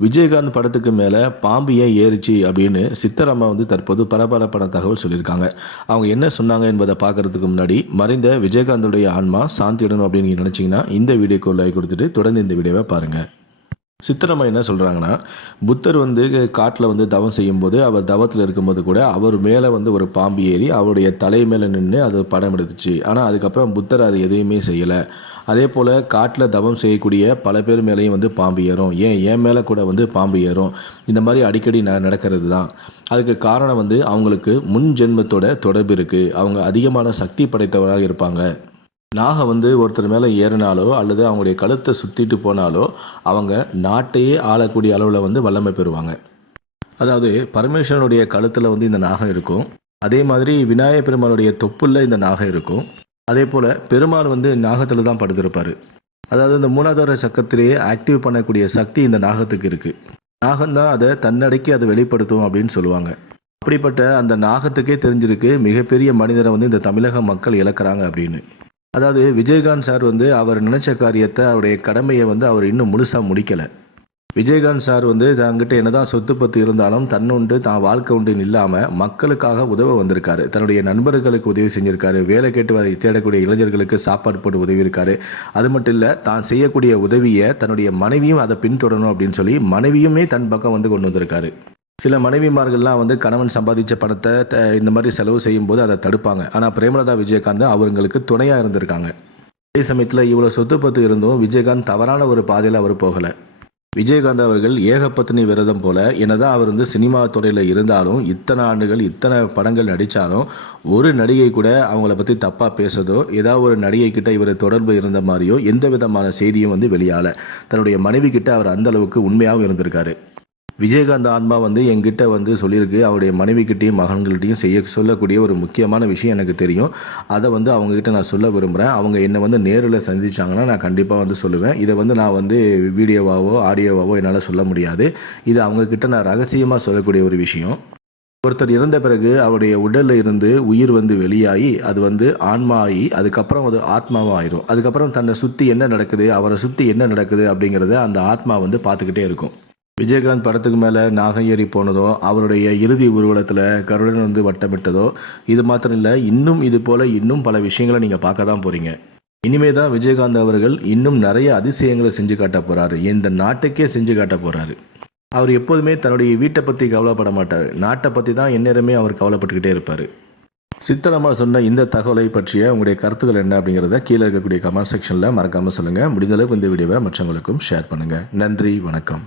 விஜயகாந்த் படத்துக்கு மேலே பாம்பு ஏன் ஏறிச்சு அப்படின்னு சித்தராமா வந்து தற்போது பரபரப்பான தகவல் சொல்லியிருக்காங்க. அவங்க என்ன சொன்னாங்க என்பதை பார்க்கறதுக்கு முன்னாடி மறைந்த விஜயகாந்தோடைய ஆன்மா சாந்தியுடன் அப்படின்னு நீங்கள் நினச்சிங்கன்னா இந்த வீடியோக்கு லைக் கொடுத்துட்டு தொடர்ந்து இந்த வீடியோவை பாருங்கள் சித்தரம்மா என்ன சொல்கிறாங்கன்னா புத்தர் வந்து காட்டில் வந்து தவம் செய்யும்போது அவர் தவத்தில் இருக்கும்போது கூட அவர் மேலே வந்து ஒரு பாம்பு ஏறி அவருடைய தலை மேலே நின்று அது படம் எடுத்துச்சு. ஆனால் அதுக்கப்புறம் புத்தர் அது எதையுமே செய்யலை. அதே போல் காட்டில் தவம் செய்யக்கூடிய பல பேர் மேலேயும் வந்து பாம்பு ஏறும். ஏன்? என் மேலே கூட வந்து பாம்பு ஏறும். இந்த மாதிரி அடிக்கடி ந நடக்கிறது தான். அதுக்கு காரணம் வந்து அவங்களுக்கு முன் ஜென்மத்தோட தொடர்பு இருக்குது அவங்க அதிகமான சக்தி படைத்தவராக இருப்பாங்க. நாகம் வந்து ஒருத்தர் மேலே ஏறினாலோ அல்லது அவங்களுடைய கழுத்தை சுற்றிட்டு போனாலோ அவங்க நாட்டையே ஆளக்கூடிய அளவில் வந்து வல்லமை பெறுவாங்க. அதாவது பரமேஸ்வரனுடைய கழுத்தில் வந்து இந்த நாகம் இருக்கும். அதே மாதிரி விநாயகப் பெருமானுடைய தொப்புள்ள இந்த நாகம் இருக்கும். அதே போல் பெருமாள் வந்து நாகத்தில் தான் படுத்திருப்பார். அதாவது இந்த மூலாதார சக்கத்திலேயே ஆக்டிவ் பண்ணக்கூடிய சக்தி இந்த நாகத்துக்கு இருக்குது நாகம் தான் அதை தன்னடக்கி அதை வெளிப்படுத்தும் அப்படின்னு சொல்லுவாங்க. அப்படிப்பட்ட அந்த நாகத்துக்கே தெரிஞ்சிருக்கு மிகப்பெரிய மனிதரை வந்து இந்த தமிழக மக்கள் இழக்கிறாங்க அப்படின்னு. அதாவது விஜயகாந்த் சார் வந்து அவர் நினைச்ச காரியத்தை அவருடைய கடமையை வந்து அவர் இன்னும் முழுசாக முடிக்கலை. விஜயகாந்த் சார் வந்து தங்கிட்ட என்னதான் சொத்து பத்து இருந்தாலும் தன்னுண்டு தான் வாழ்க்கை உண்டு இல்லாமல் மக்களுக்காக உதவ வந்திருக்காரு. தன்னுடைய நண்பர்களுக்கு உதவி செஞ்சிருக்காரு. வேலை கேட்டு வரை தேடக்கூடிய இளைஞர்களுக்கு சாப்பாடு போட்டு உதவி இருக்காரு அது மட்டும் இல்லை தான் செய்யக்கூடிய உதவியை தன்னுடைய மனைவியும் அதை பின்தொடரணும் அப்படின்னு சொல்லி மனைவியுமே தன் பக்கம் வந்து கொண்டு வந்திருக்காரு. சில மனைவிமார்கள்லாம் வந்து கணவன் சம்பாதிச்ச பணத்தை த- இந்த மாதிரி செலவு செய்யும்போது அதை தடுப்பாங்க. ஆனால் பிரேமலதா விஜயகாந்த் அவங்களுக்கு துணையாக இருந்திருக்காங்க. அதே சமயத்தில் இவ்வளோ சொத்து பத்து இருந்தும் விஜயகாந்த் தவறான ஒரு பாதையில் அவர் போகலை. விஜயகாந்த் அவர்கள் ஏகப்பத்தினி விரதம் போல என்னதான் அவர் வந்து சினிமா துறையில் இருந்தாலும் இத்தனை ஆண்டுகள் இத்தனை படங்கள் நடித்தாலும் ஒரு நடிகை கூட அவங்கள பற்றி தப்பாக பேசுதோ ஏதாவது ஒரு நடிகை கிட்ட இவர் தொடர்பு இருந்த மாதிரியோ எந்த விதமான செய்தியும் வந்து வெளியால தன்னுடைய மனைவி கிட்ட அவர் அந்த அளவுக்கு உண்மையாகவும் இருந்திருக்காரு. விஜயகாந்த் ஆன்மா வந்து என்கிட்ட வந்து சொல்லியிருக்கு. அவருடைய மனைவிக்கிட்டேயும் மகன்கள்கிட்டையும் செய்ய சொல்லக்கூடிய ஒரு முக்கியமான விஷயம் எனக்கு தெரியும். அதை வந்து அவங்கக்கிட்ட நான் சொல்ல விரும்புகிறேன் அவங்க என்னை வந்து நேரில் சந்திச்சாங்கன்னா நான் கண்டிப்பாக வந்து சொல்லுவேன். இதை வந்து நான் வந்து வீடியோவாவோ ஆடியோவாவோ என்னால் சொல்ல முடியாது. இது அவங்கக்கிட்ட நான் ரகசியமாக சொல்லக்கூடிய ஒரு விஷயம். ஒருத்தர் இறந்த பிறகு அவருடைய உடலில் இருந்து உயிர் வந்து வெளியாகி அது வந்து ஆன்மா ஆகி அதுக்கப்புறம் அது ஆத்மாவும் ஆயிரும். அதுக்கப்புறம் தன்னை சுற்றி என்ன நடக்குது அவரை சுற்றி என்ன நடக்குது அப்படிங்கிறத அந்த ஆத்மா வந்து பார்த்துக்கிட்டே இருக்கும். விஜயகாந்த் படத்துக்கு மேலே நாகம் ஏறி போனதோ அவருடைய இறுதி ஊர்வலத்தில் கருடன் வந்து வட்டமிட்டதோ இது மாத்திரம் இல்லை இன்னும் இது போல் இன்னும் பல விஷயங்களை நீங்கள் பார்க்க தான் போகிறீங்க இனிமே தான் விஜயகாந்த் அவர்கள் இன்னும் நிறைய அதிசயங்களை செஞ்சு காட்ட போகிறாரு இந்த நாட்டுக்கே செஞ்சு காட்ட போகிறாரு அவர் எப்போதுமே தன்னுடைய வீட்டை பற்றி கவலைப்பட மாட்டார். நாட்டை பற்றி தான் எந்நேரமே அவர் கவலைப்பட்டுக்கிட்டே இருப்பார். சித்தரமா சொன்ன இந்த தகவலை பற்றிய உங்களுடைய கருத்துக்கள் என்ன அப்படிங்கிறத கீழே இருக்கக்கூடிய கமெண்ட் செக்ஷனில் மறக்காமல் சொல்லுங்கள் முடிந்தளவுக்கு இந்த வீடியோவை மற்றவங்களுக்கும் ஷேர் பண்ணுங்கள் நன்றி வணக்கம்.